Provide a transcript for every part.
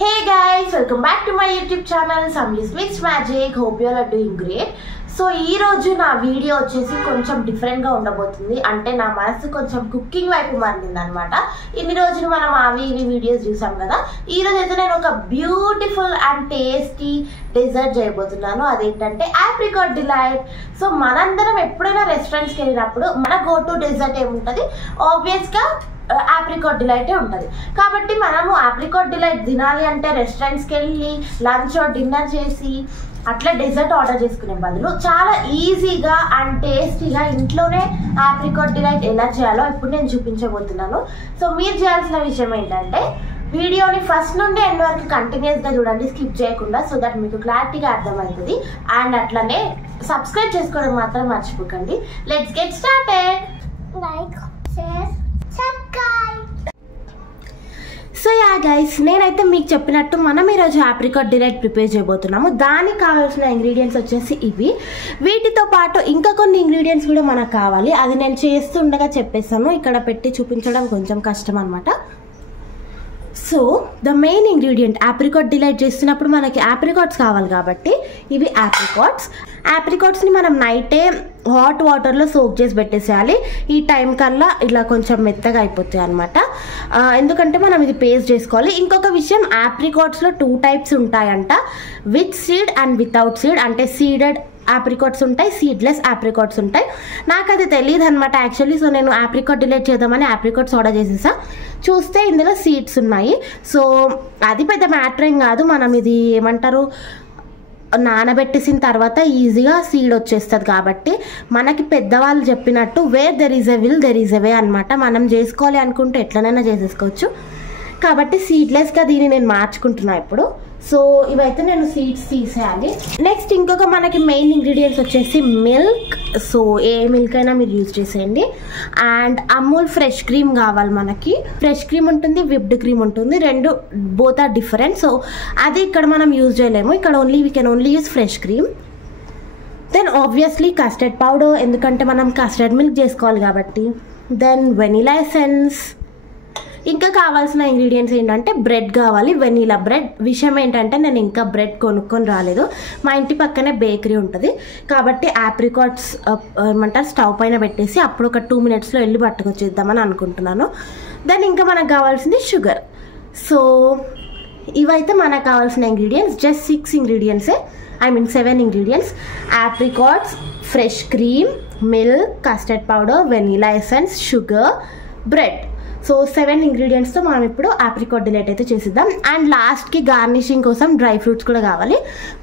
Hey guys, welcome back to my YouTube channel. I'm Smith's Magic. Hope you all are doing great. So ఈ రోజు నా video వచ్చేసి కొంచెం డిఫరెంట్గా ఉండబోతుంది. అంటే నా మనసు కొంచెం కుకింగ్ వైపు మారింది అనమాట. ఇన్ని రోజులు మనం అవి ఇవి వీడియోస్ చూసాం కదా. ఈ రోజు అయితే నేను ఒక బ్యూటిఫుల్ అండ్ టేస్టీ డెజర్ట్ చేయబోతున్నాను. అదేంటంటే ఆప్రికాట్ డిలైట్. సో మనందరం ఎప్పుడైనా రెస్టారెంట్స్కి వెళ్ళినప్పుడు మన గో టు డెజర్ట్ ఏముంటుంది? ఆబ్వియస్గా ఆప్రికాట్ డిలైటే ఉంటుంది. కాబట్టి మనము ఆప్రికాట్ డిలైట్ తినాలి అంటే రెస్టారెంట్స్కి వెళ్ళి లంచ్ డిన్నర్ చేసి అట్లా డెజర్ట్ ఆర్డర్ చేసుకునే బదులు చాలా ఈజీగా అండ్ టేస్టీగా ఇంట్లోనే ఆప్రికాట్ డిలైట్ ఎలా చేయాలో ఇప్పుడు నేను చూపించబోతున్నాను. సో మీరు చేయాల్సిన విషయం ఏంటంటే వీడియోని ఫస్ట్ నుండి ఎండ్ వరకు కంటిన్యూస్గా చూడండి, స్కిప్ చేయకుండా. సో దట్ మీకు క్లారిటీగా అర్థమవుతుంది. అండ్ అట్లనే సబ్స్క్రైబ్ చేసుకోవడం మాత్రం మర్చిపోకండి. Let's get started. Like, share, subscribe. So yeah guys, నేనైతే మీకు చెప్పినట్టు మనం ఈరోజు ఆప్రికాట్ డిలైట్ ప్రిపేర్ చేయబోతున్నాము. దానికి కావాల్సిన ఇంగ్రీడియంట్స్ వచ్చేసి ఇవి. వీటితో పాటు ఇంకా కొన్ని ఇంగ్రీడియంట్స్ కూడా మనకు కావాలి. అది నేను చేస్తుండగా చెప్పేస్తాను, ఇక్కడ పెట్టి చూపించడం కొంచెం కష్టం అనమాట. So the main ingredient, apricot delight చేస్తున్నప్పుడు మనకి ఆప్రికాట్స్ కావాలి కాబట్టి ఇవి ఆప్రికాట్స్ని మనం నైటే హాట్ వాటర్లో సోక్ చేసి పెట్టేసేయాలి. ఈ టైం కల్లా ఇలా కొంచెం మెత్తగా అయిపోతాయి అనమాట. ఎందుకంటే మనం ఇది పేస్ట్ చేసుకోవాలి. ఇంకొక విషయం, ఆప్రికాట్స్లో 2 టైప్స్ ఉంటాయంట, with seed and without seed. అంటే సీడెడ్ ఆప్రికాట్స్ ఉంటాయి, సీడ్లెస్ ఆప్రికాట్స్ ఉంటాయి. నాకు అది తెలియదు అనమాట యాక్చువల్లీ. సో నేను ఆప్రికాట్ డిలైట్ చేద్దామని ఆప్రికాట్స్ ఆర్డర్ చేసేసా. చూస్తే ఇందులో సీడ్స్ ఉన్నాయి. సో అది పెద్ద మ్యాటర్ ఏం కాదు. మనం ఇది ఏమంటారు, నానబెట్టేసిన తర్వాత ఈజీగా సీడ్ వచ్చేస్తుంది. కాబట్టి మనకి పెద్దవాళ్ళు చెప్పినట్టు where there is a will there is a way అనమాట. మనం చేసుకోవాలి అనుకుంటే ఎట్లనైనా చేసేసుకోవచ్చు. కాబట్టి సీడ్లెస్గా దీన్ని నేను మార్చుకుంటున్నాను ఇప్పుడు. సో ఇవైతే నేను సీడ్స్ తీసేయాలి. నెక్స్ట్ ఇంకొక మనకి మెయిన్ ఇంగ్రీడియంట్స్ వచ్చేసి మిల్క్. సో ఏ మిల్క్ అయినా మీరు యూజ్ చేసేయండి. అండ్ అమూల్ ఫ్రెష్ క్రీమ్ కావాలి మనకి. ఫ్రెష్ క్రీమ్ ఉంటుంది, విప్డ్ క్రీమ్ ఉంటుంది. రెండు బోత్ ఆర్ డిఫరెంట్. సో అది ఇక్కడ మనం యూజ్ చేయలేము. ఇక్కడ we can only use fresh cream. Then obviously custard powder, ఎందుకంటే మనం కస్టర్డ్ మిల్క్ చేసుకోవాలి కాబట్టి. Then vanilla essence. ఇంకా కావాల్సిన ఇంగ్రీడియంట్స్ ఏంటంటే బ్రెడ్ కావాలి, వెనీలా బ్రెడ్. విషయం ఏంటంటే నేను ఇంకా బ్రెడ్ కొనుక్కొని రాలేదు. మా ఇంటి పక్కనే బేకరీ ఉంటుంది కాబట్టి ఆప్రికాట్స్ ఏమంటారు స్టవ్ పైన పెట్టేసి అప్పుడు ఒక 2 minutesలో వెళ్ళి పట్టుకొచ్చేద్దామని అనుకుంటున్నాను. దెన్ ఇంకా మనకు కావాల్సింది షుగర్. సో ఇవైతే మనకు కావాల్సిన ingredients. Just 6 ఇంగ్రీడియంట్సే, 7 ingredients. Apricots, fresh cream, milk, custard powder, vanilla essence, sugar, bread. So 7 ఇంగ్రీడియంట్స్తో మనం ఇప్పుడు ఆప్రికాట్ డిలైట్ అయితే చేసిద్దాం. అండ్ లాస్ట్కి గార్నిషింగ్ కోసం డ్రై ఫ్రూట్స్ కూడా కావాలి.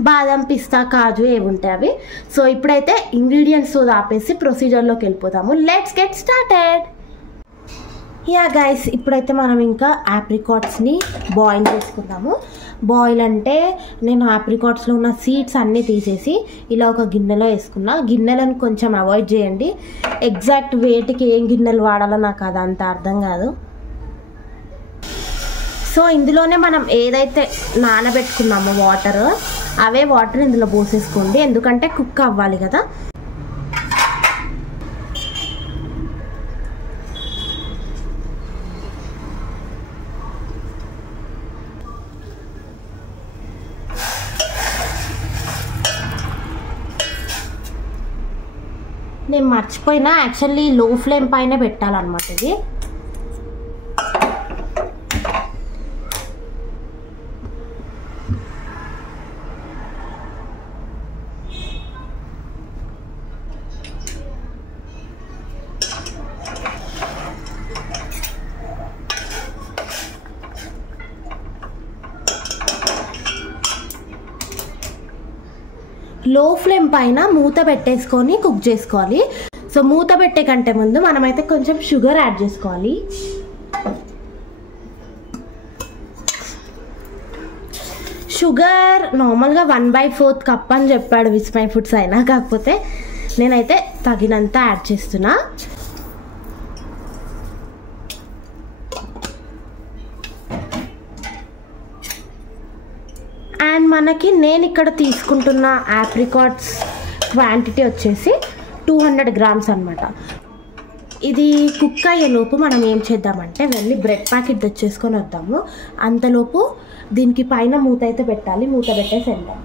బాదం, పిస్తా, కాజు ఏవి ఉంటాయి అవి. సో ఇప్పుడైతే ఇంగ్రీడియంట్స్ ఆపేసి ప్రొసీజర్లోకి వెళ్ళిపోతాము. Let's get started. Yeah guys, ఇప్పుడైతే మనం ఇంకా ఆప్రికాట్స్ని బాయిల్ చేసుకుందాము. బాయిల్ అంటే నేను ఆప్రికాట్స్లో ఉన్న సీడ్స్ అన్నీ తీసేసి ఇలా ఒక గిన్నెలో వేసుకున్నా. గిన్నెలను కొంచెం అవాయిడ్ చేయండి. ఎగ్జాక్ట్ వెయిట్కి ఏం గిన్నెలు వాడాలో నాకు అదంత అర్థం కాదు. సో ఇందులోనే మనం ఏదైతే నానబెట్టుకున్నామో వాటర్, అవే వాటర్ ఇందులో పోసేసుకోండి. ఎందుకంటే కుక్ అవ్వాలి కదా. నేను మర్చిపోయినా, యాక్చువల్లీ లో ఫ్లేమ్ పైన పెట్టాలన్నమాట ఇది. లో ఫ్లేమ్ పైన మూత పెట్టేసుకొని కుక్ చేసుకోవాలి. సో మూత పెట్టే కంటే ముందు మనమైతే కొంచెం షుగర్ యాడ్ చేసుకోవాలి. షుగర్ నార్మల్గా 1/4 కప్ అని చెప్పాడు విస్మై ఫుడ్స్ అయినా, కాకపోతే నేనైతే తగినంత యాడ్ చేస్తున్నా. అండ్ మనకి నేను ఇక్కడ తీసుకుంటున్న ఆప్రికాట్స్ క్వాంటిటీ వచ్చేసి 200 grams అనమాట. ఇది కుక్ అయ్యేలోపు మనం ఏం చేద్దామంటే వెళ్ళి బ్రెడ్ ప్యాకెట్ తెచ్చేసుకొని వద్దాము. అంతలోపు దీనికి పైన మూత అయితే పెట్టాలి. మూత పెట్టేసి వెళ్దాం.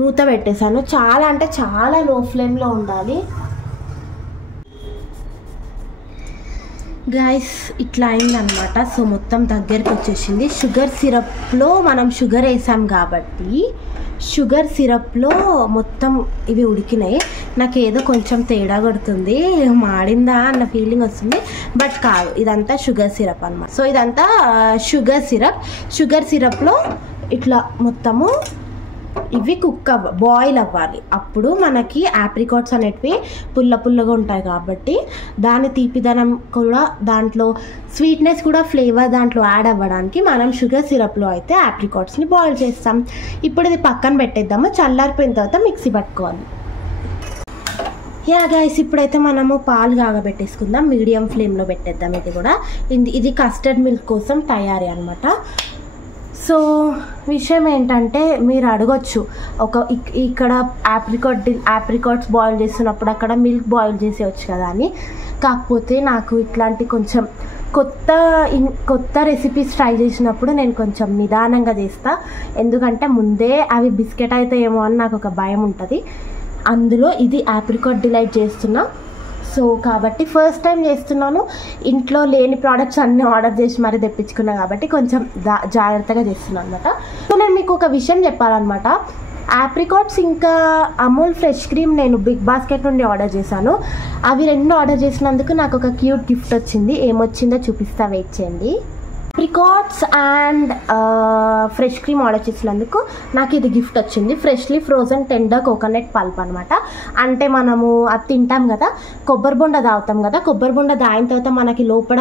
మూత పెట్టేసాను. చాలా అంటే చాలా లో ఫ్లేమ్లో ఉండాలి. గైస్ ఇట్లా అయిందనమాట. సో మొత్తం దగ్గరికి వచ్చేసింది. షుగర్ సిరప్లో మనం షుగర్ వేసాం కాబట్టి షుగర్ సిరప్లో మొత్తం ఇవి ఉడికినాయి. నాకు ఏదో కొంచెం తేడా కొడుతుంది, మాడిందా అన్న ఫీలింగ్ వస్తుంది. బట్ కాదు, ఇదంతా షుగర్ సిరప్ అన్నమాట. సో ఇదంతా షుగర్ సిరప్లో ఇట్లా మొత్తము ఇవి బాయిల్ అవ్వాలి. అప్పుడు మనకి ఆప్రికాట్స్ అనేటివి పుల్లగా ఉంటాయి కాబట్టి దాని తీపిదనం కూడా, దాంట్లో స్వీట్నెస్ కూడా, ఫ్లేవర్ దాంట్లో యాడ్ అవ్వడానికి మనం షుగర్ సిరప్లో అయితే ఆప్రికాట్స్ని బాయిల్ చేస్తాం. ఇప్పుడు ఇది పక్కన పెట్టేద్దాము. చల్లారిపోయిన తర్వాత మిక్సీ పట్టుకోవాలి. యా గైస్, ఇప్పుడైతే మనము పాలు కాగబెట్టేసుకుందాం. మీడియం ఫ్లేమ్లో పెట్టేద్దాం. ఇది కూడా ఇది కస్టర్డ్ మిల్క్ కోసం తయారీ అనమాట. సో విషయం ఏంటంటే మీరు అడగొచ్చు, ఇక్కడ ఆప్రికాట్స్ బాయిల్ చేస్తున్నప్పుడు అక్కడ మిల్క్ బాయిల్ చేసేయచ్చు కదా అని. కాకపోతే నాకు ఇట్లాంటి కొంచెం కొత్త రెసిపీస్ ట్రై చేసినప్పుడు నేను కొంచెం నిదానంగా చేస్తా. ఎందుకంటే ముందే అవి బిస్కెట్ అయితే ఏమో అని నాకు ఒక భయం ఉంటుంది. అందులో ఇది ఆప్రికాట్ డిలైట్ చేస్తున్నా. సో కాబట్టి ఫస్ట్ టైం చేస్తున్నాను. ఇంట్లో లేని ప్రోడక్ట్స్ అన్నీ ఆర్డర్ చేసి మరీ తెప్పించుకున్నా కాబట్టి కొంచెం జాగ్రత్తగా చేస్తున్నాను అనమాట. సో నేను మీకు ఒక విషయం చెప్పాలన్నమాట. ఆప్రికాట్స్ ఇంకా అమూల్ ఫ్రెష్ క్రీమ్ నేను బిగ్ బాస్కెట్ నుండి ఆర్డర్ చేశాను. అవి రెండు ఆర్డర్ చేసినందుకు నాకు ఒక క్యూట్ గిఫ్ట్ వచ్చింది. ఏమొచ్చిందో చూపిస్తా, వెయిట్ చేయండి. Apricots and fresh cream order చేసినందుకు నాకు ఇది గిఫ్ట్ వచ్చింది. Freshly frozen tender coconut pulp అనమాట. అంటే మనము అది తింటాం కదా, కొబ్బరి బొండ తాగుతాం కదా, కొబ్బరి బొండ తాగిన తర్వాత మనకి లోపల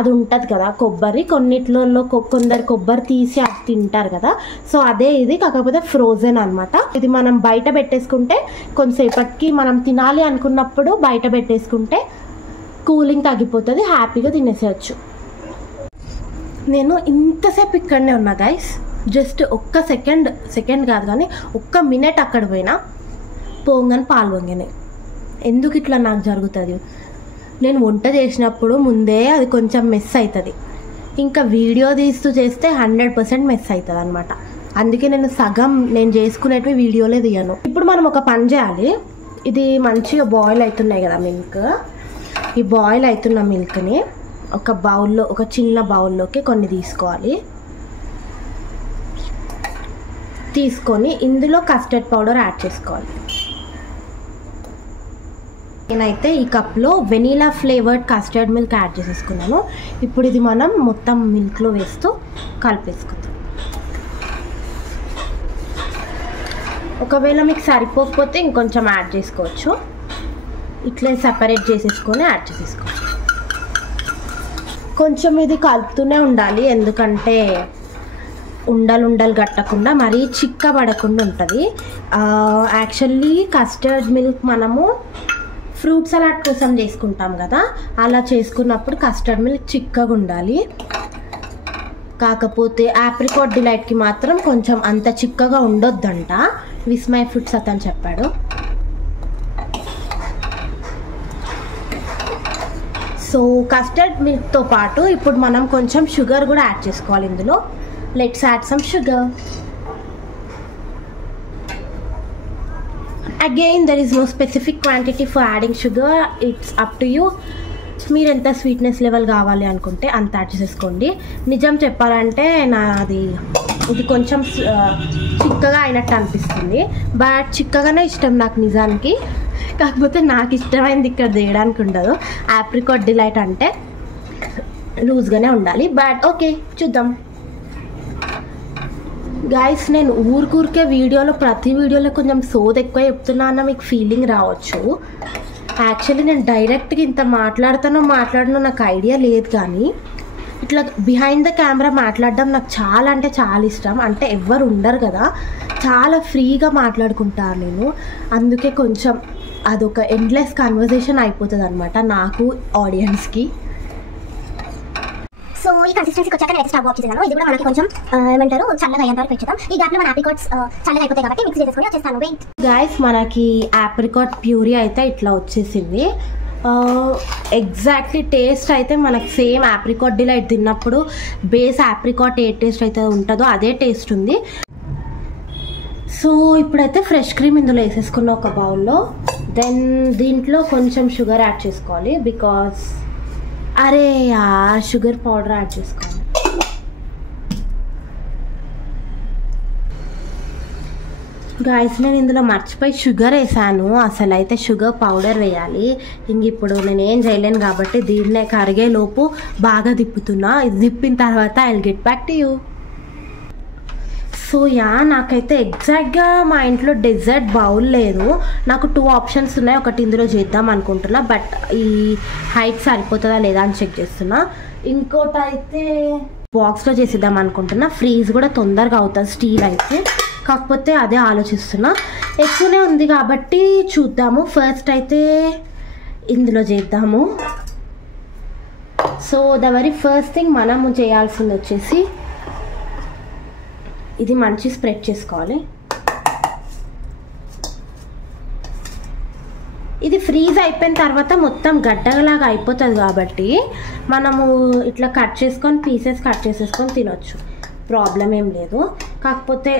అది ఉంటుంది కదా కొబ్బరి, కొన్నిట్లలో కొందరు కొబ్బరి తీసి అది తింటారు కదా. సో అదే ఇది, కాకపోతే ఫ్రోజన్ అనమాట. ఇది మనం బయట పెట్టేసుకుంటే కొంతసేపటికి మనం తినాలి అనుకున్నప్పుడు బయట పెట్టేసుకుంటే కూలింగ్ తగ్గిపోతుంది, హ్యాపీగా తినేసేయచ్చు. నేను ఇంతసేపు ఇక్కడనే ఉన్నా గైస్. జస్ట్ ఒక్క సెకండ్ కాదు కానీ ఒక్క మినిట్ అక్కడ పోయినా పోంగని పాలు పొంగినాయి. ఎందుకు ఇట్లా నాకు జరుగుతుంది? నేను వంట చేసినప్పుడు ముందే అది కొంచెం మెస్ అవుతుంది. ఇంకా వీడియో తీస్తూ చేస్తే 100% మెస్ అవుతుంది అనమాట. అందుకే నేను సగం నేను చేసుకునేటివి వీడియోలే తీయను. ఇప్పుడు మనం ఒక పని చేయాలి. ఇది మంచిగా బాయిల్ అవుతున్నాయి కదా మిల్క్. ఈ బాయిల్ అవుతున్న మిల్క్ని ఒక బౌల్లో, ఒక చిన్న బౌల్లోకి కొన్ని తీసుకోవాలి. తీసుకొని ఇందులో కస్టర్డ్ పౌడర్ యాడ్ చేసుకోవాలి. నేనైతే ఈ కప్లో vanilla flavoured custard milk add చేసేసుకున్నాను. ఇప్పుడు ఇది మనం మొత్తం మిల్క్లో వేస్తూ కలిపేసుకుందాం. ఒకవేళ మీకు సరిపోకపోతే ఇంకొంచెం యాడ్ చేసుకోవచ్చు. ఇట్లా సపరేట్ చేసేసుకొని యాడ్ చేసేసుకోవచ్చు. కొంచెం ఇది కలుపుతూనే ఉండాలి, ఎందుకంటే ఉండలు కట్టకుండా మరీ చిక్కబడకుండా ఉంటుంది. యాక్చువల్లీ కస్టర్డ్ మిల్క్ మనము ఫ్రూట్ సలాడ్ కోసం చేసుకుంటాం కదా, అలా చేసుకున్నప్పుడు కస్టర్డ్ మిల్క్ చిక్కగా ఉండాలి. కాకపోతే ఆప్రికాట్ డిలైట్కి మాత్రం కొంచెం అంత చిక్కగా ఉండొద్దంట, విస్మయ ఫుడ్స్ అతను చెప్పాడు. సో కస్టర్డ్ మిల్క్తో పాటు ఇప్పుడు మనం కొంచెం షుగర్ కూడా యాడ్ చేసుకోవాలి ఇందులో. Let's add some sugar. Again there is no specific quantity for adding sugar, it's up to you. మీరు ఎంత స్వీట్నెస్ లెవెల్ కావాలి అనుకుంటే అంత యాడ్ చేసేసుకోండి. నిజం చెప్పాలంటే ఇది కొంచెం చిక్కగా అయినట్టు అనిపిస్తుంది, బట్ చిక్కగానే ఇష్టం నాకు నిజానికి. కాకపోతే నాకు ఇష్టమైంది ఇక్కడ చేయడానికి ఉండదు. ఆప్రికాట్ డిలైట్ అంటే లూజ్గానే ఉండాలి, బట్ ఓకే చూద్దాం. గైస్ నేను ఊరికే ప్రతి వీడియోలో కొంచెం సోది ఎక్కువ చెప్తున్నా అన్న మీకు ఫీలింగ్ రావచ్చు. యాక్చువల్లీ నేను డైరెక్ట్గా ఇంత మాట్లాడనో నాకు ఐడియా లేదు, కానీ ఇట్లా బిహైండ్ ద కెమెరా మాట్లాడడం నాకు చాలా అంటే చాలా ఇష్టం. అంటే ఎవ్వరు ఉండరు కదా, చాలా ఫ్రీగా మాట్లాడుకుంటాను నేను. అందుకే కొంచెం అదొక ఎండ్లెస్ కన్వర్జేషన్ అయిపోతుంది అనమాట నాకు, ఆడియన్స్కి. సో ఈ కన్సిస్టెన్సీకి వచ్చాక నేను స్టవ్ ఆఫ్ చేసాను. ఇది కూడా మనకి కొంచెం ఏమంటారు చల్లగా అయ్యేంత వరకు పెంచుతాం. ఈ గ్యాప్లో మన ఆప్రికాట్స్ చల్లగా అయిపోతాయి కాబట్టి మిక్స్ చేసుకొని వచ్చేస్తాను. వెయిట్ గైస్, మనకి ఆప్రికాట్ ప్యూరీ అయితే ఇట్లా వచ్చేసింది. ఎగ్జాక్ట్లీ టేస్ట్ అయితే మనకు సేమ్ ఆప్రికాట్ డిలైట్ తిన్నప్పుడు బేస్ ఆప్రికాట్ ఏ టేస్ట్ అయితే ఉంటుందో అదే టేస్ట్ ఉంది. సో ఇప్పుడైతే ఫ్రెష్ క్రీమ్ ఇందులో వేసేసుకున్న ఒక బౌల్లో. దెన్ దీంట్లో కొంచెం షుగర్ యాడ్ చేసుకోవాలి, బికాస్ షుగర్ పౌడర్ యాడ్ చేసుకోవాలి. గాయస్ నేను ఇందులో మర్చిపోయి షుగర్ వేసాను, అసలు అయితే షుగర్ పౌడర్ వేయాలి. ఇంక ఇప్పుడు నేను ఏం చేయలేను కాబట్టి దీన్నే కరిగే లోపు బాగా తిప్పుతున్నా. ఇది తిప్పిన తర్వాత I will get back to you. So నాకైతే ఎగ్జాక్ట్గా మా ఇంట్లో డెజర్ట్ బౌల్ లేదు. నాకు 2 ఆప్షన్స్ ఉన్నాయి, ఒకటి ఇందులో చేద్దాం అనుకుంటున్నా, బట్ ఈ హైట్ సరిపోతుందా లేదా అని చెక్ చేస్తున్నా. ఇంకోటి అయితే బాక్స్లో చేసేద్దాం అనుకుంటున్నా, ఫ్రీజ్ కూడా తొందరగా అవుతుంది స్టీల్ అయితే, కాకపోతే అదే ఆలోచిస్తున్నా. ఎక్కువనే ఉంది కాబట్టి చూద్దాము. ఫస్ట్ అయితే ఇందులో చేద్దాము. So the very first thing మనము చేయాల్సింది వచ్చేసి ఇది మంచి స్ప్రెడ్ చేసుకోవాలి. ఇది ఫ్రీజ్ అయిపోయిన తర్వాత మొత్తం గడ్డలాగా అయిపోతుంది కాబట్టి మనము ఇట్లా కట్ చేసుకొని పీసెస్ కట్ చేసేసుకొని తినొచ్చు, ప్రాబ్లం ఏం లేదు. కాకపోతే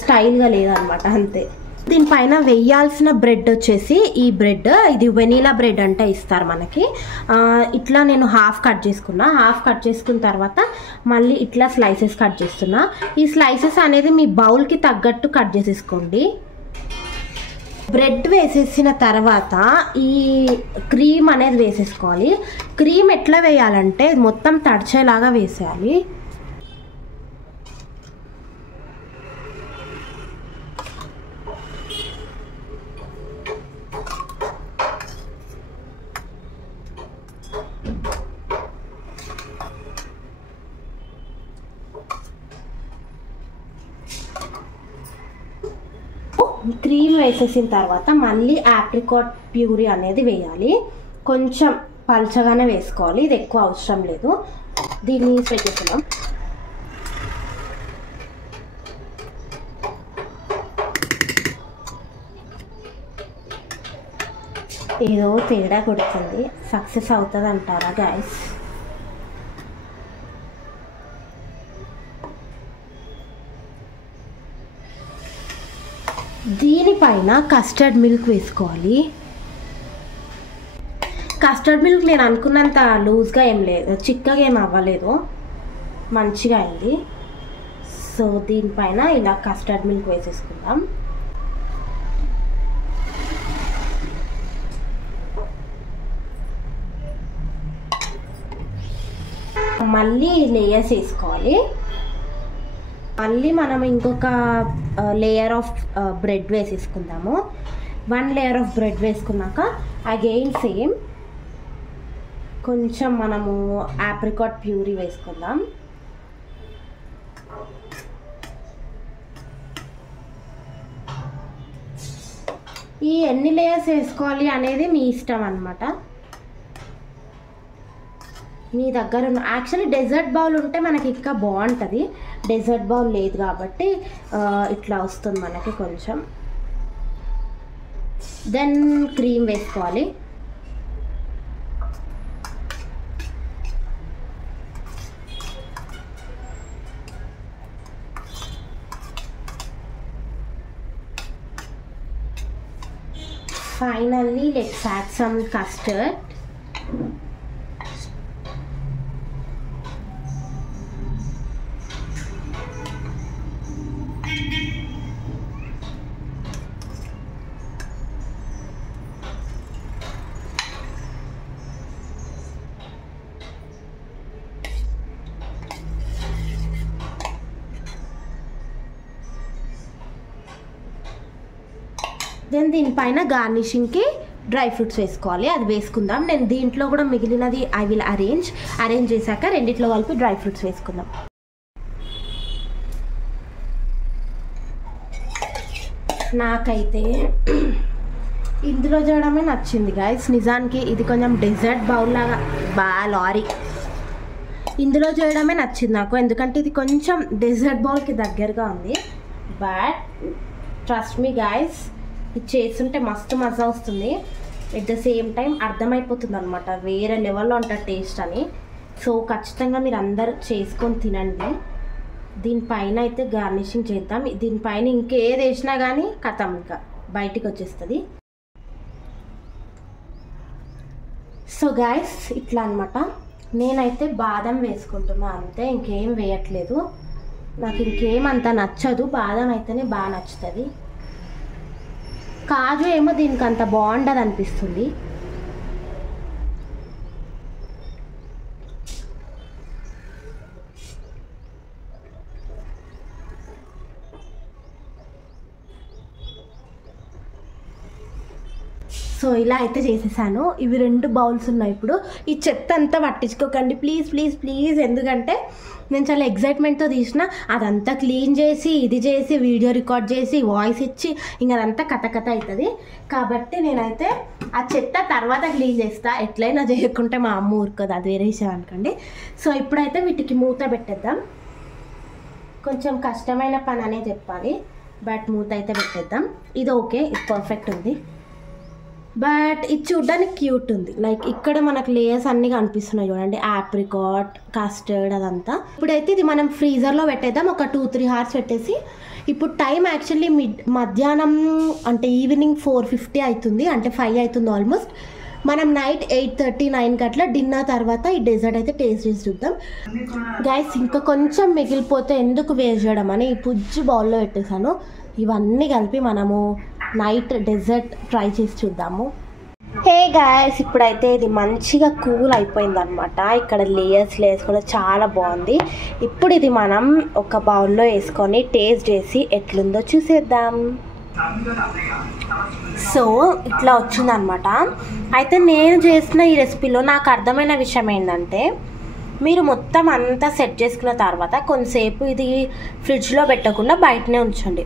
స్టైల్గా లేదనమాట, అంతే. దీనిపైన వేయాల్సిన బ్రెడ్ వచ్చేసి ఈ బ్రెడ్, ఇది వెనీలా బ్రెడ్ అంటే ఇస్తారు మనకి. ఇట్లా నేను హాఫ్ కట్ చేసుకున్నా. హాఫ్ కట్ చేసుకున్న తర్వాత మళ్ళీ ఇట్లా స్లైసెస్ కట్ చేస్తున్నా. ఈ స్లైసెస్ అనేది మీ బౌల్కి తగ్గట్టు కట్ చేసేసుకోండి. బ్రెడ్ వేసేసిన తర్వాత ఈ క్రీమ్ అనేది వేసేసుకోవాలి. క్రీమ్ ఎట్లా వేయాలంటే మొత్తం తడిచేలాగా వేసేయాలి. క్రీమ్ వేసేసిన తర్వాత మళ్ళీ ఆప్రికాట్ ప్యూరీ అనేది వేయాలి. కొంచెం పల్చగానే వేసుకోవాలి, ఇది ఎక్కువ అవసరం లేదు. దీన్ని పెట్టేస్తున్నాం. ఏదో తేడా కొడుతుంది, సక్సెస్ అవుతుంది అంటారా గైస్? దీనిపైన కస్టర్డ్ మిల్క్ వేసుకోవాలి. కస్టర్డ్ మిల్క్ నేను అనుకున్నంత లూజ్గా ఏం లేదు, చిక్కగా ఏం అవ్వలేదు, మంచిగా అయింది. సో దీనిపైన ఇలా కస్టర్డ్ మిల్క్ వేసేసుకుందాం. మళ్ళీ లేయర్స్ వేసుకోవాలి. మళ్ళీ మనం ఇంకొక లేయర్ ఆఫ్ బ్రెడ్ వేసేసుకుందాము. 1 లేయర్ ఆఫ్ బ్రెడ్ వేసుకున్నాక అగైన్ సేమ్ కొంచెం మనము ఆప్రికాట్ ప్యూరీ వేసుకుందాం. ఈ ఎన్ని లేయర్స్ వేసుకోవాలి అనేది మీ ఇష్టం అన్నమాట. మీ దగ్గర ఉన్న యాక్చువల్లీ డెజర్ట్ బౌల్ ఉంటే మనకి ఇంకా బాగుంటుంది. డెజర్ట్ బౌల్ లేదు కాబట్టి ఇట్లా వస్తుంది మనకి కొంచెం. దెన్ క్రీమ్ వేసుకోవాలి. Finally, let's add some custard. Then దీనిపైన గార్నిషింగ్కి డ్రై ఫ్రూట్స్ వేసుకోవాలి, అది వేసుకుందాం. నేను దీంట్లో కూడా మిగిలినది ఐ విల్ అరేంజ్ చేశాక రెండిట్లో కలిపి డ్రై ఫ్రూట్స్ వేసుకుందాం. నాకైతే ఇందులో చేయడమే నచ్చింది గైస్. నిజానికి ఇది కొంచెం డెజర్ట్ బౌల్ లాగా లారీ ఇందులో చేయడమే నచ్చింది నాకు, ఎందుకంటే ఇది కొంచెం డెజర్ట్ బౌల్కి దగ్గరగా ఉంది. బట్ ట్రస్ట్ మీ గైస్, ఇది చేస్తుంటే మస్తు మజా వస్తుంది. ఎట్ ద సేమ్ టైం అర్థమైపోతుంది అనమాట వేరే లెవెల్లో ఉంటుంది టేస్ట్ అని. సో ఖచ్చితంగా మీరు అందరూ చేసుకొని తినండి. దీనిపైన అయితే గార్నిషింగ్ చేద్దాం. దీనిపైన ఇంకేది వేసినా కానీ కథం ఇంకా బయటికి వచ్చేస్తుంది. సో గైస్ ఇట్లా అనమాట. నేనైతే బాదం వేసుకుంటున్నా అంతే, ఇంకేం వేయట్లేదు. నాకు ఇంకేమంత నచ్చదు, బాదం అయితేనే బాగా నచ్చుతుంది. కాజు ఏమో దీనికి అంత బాగుండదు అనిపిస్తుంది. సో ఇలా అయితే చేసేసాను. ఇవి 2 బౌల్స్ ఉన్నాయి. ఇప్పుడు ఈ చెత్త అంతా పట్టించుకోకండి ప్లీజ్ ప్లీజ్ ప్లీజ్, ఎందుకంటే నేను చాలా ఎగ్జైట్మెంట్తో తీసిన. అదంతా క్లీన్ చేసి ఇది చేసి వీడియో రికార్డ్ చేసి వాయిస్ ఇచ్చి ఇంకా అదంతా కథ అవుతుంది. కాబట్టి నేనైతే ఆ చెత్త తర్వాత క్లీన్ చేస్తా. ఎట్లయినా చేయకుంటే మా అమ్మ ఊరుకోదు, అది వేరే విషయం అనుకోండి. సో ఇప్పుడైతే వీటికి మూత పెట్టేద్దాం. కొంచెం కష్టమైన పని అనే చెప్పాలి, బట్ మూత అయితే పెట్టేద్దాం. ఇది ఓకే, ఇది పర్ఫెక్ట్ ఉంది. బట్ ఇది చూడ్డానికి క్యూట్ ఉంది. లైక్ ఇక్కడ మనకు లేయర్స్ అన్నీ కనిపిస్తున్నాయి చూడండి, ఆప్రికాట్, కస్టర్డ్ అదంతా. ఇప్పుడైతే ఇది మనం ఫ్రీజర్లో పెట్టేద్దాం. ఒక 2-3 hours పెట్టేసి. ఇప్పుడు టైం యాక్చువల్లీ మధ్యాహ్నం అంటే ఈవినింగ్ 4:50 అవుతుంది, అంటే 5 అవుతుంది ఆల్మోస్ట్. మనం నైట్ 8:30-9 గట్ల డిన్నర్ తర్వాత ఈ డెజర్ట్ అయితే టేస్ట్ చేసి చూద్దాం. గైస్ ఇంకా కొంచెం మిగిలిపోతే ఎందుకు వేస్ట్ చేయడం అని ఈ పుజ్జు బౌల్లో పెట్టేశాను. ఇవన్నీ కలిపి మనము నైట్ డెజర్ట్ ట్రై చేసి చూద్దాము. హే గాయస్, ఇప్పుడైతే ఇది మంచిగా కూల్ అయిపోయింది అనమాట. ఇక్కడ లేయర్స్ కూడా చాలా బాగుంది. ఇప్పుడు ఇది మనం ఒక బౌల్లో వేసుకొని టేస్ట్ చేసి ఎట్లుందో చూసేద్దాం. సో ఇట్లా వచ్చిందనమాట. అయితే నేను చేసిన ఈ రెసిపీలో నాకు అర్థమైన విషయం ఏంటంటే, మీరు మొత్తం అంతా సెట్ చేసుకున్న తర్వాత కొంతసేపు ఇది ఫ్రిడ్జ్లో పెట్టకుండా బయటనే ఉంచండి.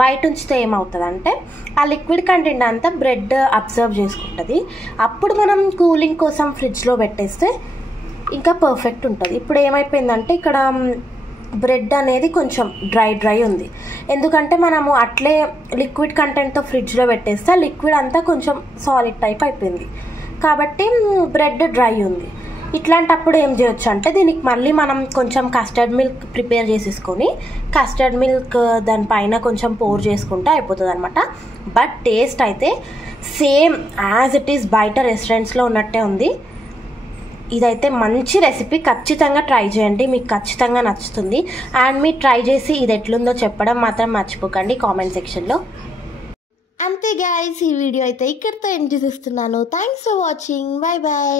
బయట ఉంచితే ఏమవుతుందంటే ఆ లిక్విడ్ కంటెంట్ అంతా బ్రెడ్ అబ్జర్వ్ చేసుకుంటుంది. అప్పుడు మనం కూలింగ్ కోసం ఫ్రిడ్జ్లో పెట్టేస్తే ఇంకా పర్ఫెక్ట్ ఉంటుంది. ఇప్పుడు ఏమైపోయిందంటే ఇక్కడ బ్రెడ్ అనేది కొంచెం డ్రై ఉంది. ఎందుకంటే మనము అట్లే లిక్విడ్ కంటెంట్తో ఫ్రిడ్జ్లో పెట్టేస్తే లిక్విడ్ అంతా కొంచెం సాలిడ్ టైప్ అయిపోయింది. కాబట్టి బ్రెడ్ డ్రై ఉంది. ఇట్లాంటప్పుడు ఏం చేయొచ్చు అంటే దీనికి మళ్ళీ మనం కొంచెం కస్టర్డ్ మిల్క్ ప్రిపేర్ చేసేసుకొని కస్టర్డ్ మిల్క్ దానిపైన కొంచెం పోర్ చేసుకుంటే అయిపోతుంది అనమాట. బట్ టేస్ట్ అయితే సేమ్ యాజ్ ఇట్ ఈస్ బయట రెస్టారెంట్స్లో ఉన్నట్టే ఉంది. ఇదైతే మంచి రెసిపీ, ఖచ్చితంగా ట్రై చేయండి, మీకు ఖచ్చితంగా నచ్చుతుంది. అండ్ మీరు ట్రై చేసి ఇది ఎట్లుందో చెప్పడం మాత్రం మర్చిపోకండి కామెంట్ సెక్షన్లో. అంతే గైస్, ఈ వీడియో అయితే ఇక్కడితో ఎండ్ చేసేస్తున్నాను. Thanks for watching. Bye bye.